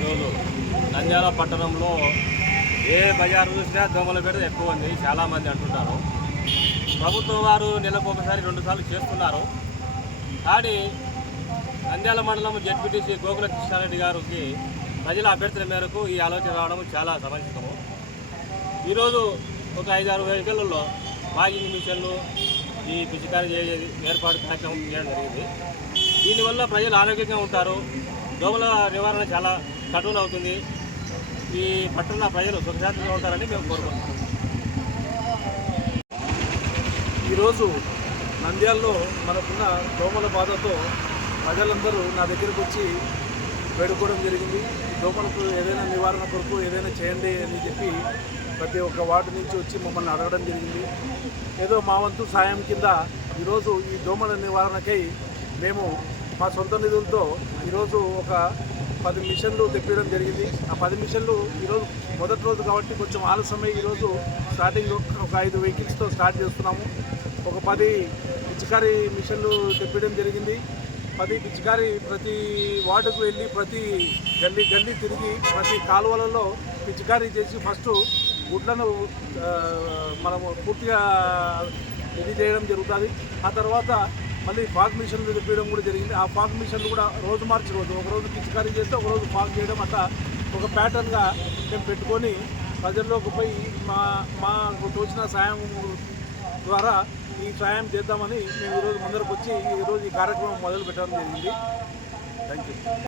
ఈరోజు నంద్యాల పట్టణంలో ఏ బజారు చూసినా దోమల బెడద ఎక్కువ ఉంది, చాలామంది అంటున్నారు. ప్రభుత్వం వారు నెలకు ఒకసారి 2 సార్లు చేస్తున్నారు. కానీ నంద్యాల మండలం జెడ్పీటీసీ గోకుల కృష్ణారెడ్డి గారికి ప్రజల అభ్యర్థుల మేరకు ఈ ఆలోచన రావడం చాలా సమంజసము. ఈరోజు ఒక 5-6 వెహికల్లో వాకింగ్ మిషన్లు ఈ పిచికారీ ఏర్పాటు కార్యక్రమం చేయడం జరిగింది. దీనివల్ల ప్రజలు ఆరోగ్యంగా ఉంటారు. దోమల నివారణ చాలా కఠినం అవుతుంది. ఈ పట్టణ ప్రజలు సురక్షితంగా ఉంటారని మేము కోరుకుంటున్నాం. ఈరోజు నంద్యాలలో మనకున్న దోమల బాధతో ప్రజలందరూ నా దగ్గరకు వచ్చి వేడుకోవడం జరిగింది. దోమలకు ఏదైనా నివారణ కొరకు ఏదైనా చేయండి అని చెప్పి ప్రతి ఒక్క వార్డు నుంచి వచ్చి మమ్మల్ని అడగడం జరిగింది. ఏదో మా వంతు సాయం కింద ఈరోజు ఈ దోమల నివారణకై మేము మా సొంత నిధులతో ఈరోజు ఒక 10 మిషన్లు తెప్పించడం జరిగింది. ఆ 10 మిషన్లు ఈరోజు మొదటి రోజు కాబట్టి కొంచెం ఆలస్యమై ఈరోజు స్టార్టింగ్ ఒక 5 వెహికల్స్తో స్టార్ట్ చేస్తున్నాము. ఒక 10 పిచికారీ మిషన్లు తెప్పించడం జరిగింది. 10 పిచికారీ ప్రతి వార్డుకు వెళ్ళి ప్రతి గల్లీ తిరిగి ప్రతి కాలువలలో పిచికారీ చేసి ఫస్ట్ గుడ్లను మనము పూర్తిగా ఇది చేయడం జరుగుతుంది. ఆ తర్వాత మళ్ళీ ఫాగ్ మిషన్లు తెప్పించడం కూడా జరిగింది. ఆ ఫాగ్ మిషన్లు కూడా రోజు మార్చి రోజు ఒకరోజు పిచికారీ చేస్తే ఒకరోజు ఫాగ్ చేయడం అట్లా ఒక ప్యాటర్న్గా మేము పెట్టుకొని ప్రజల్లోకి పోయి మాకు తోచిన సాయం ద్వారా ఈ సాయం చేద్దామని మేము ఈరోజు ముందరకు వచ్చి ఈరోజు ఈ కార్యక్రమం మొదలు పెట్టడం జరిగింది. Thank you.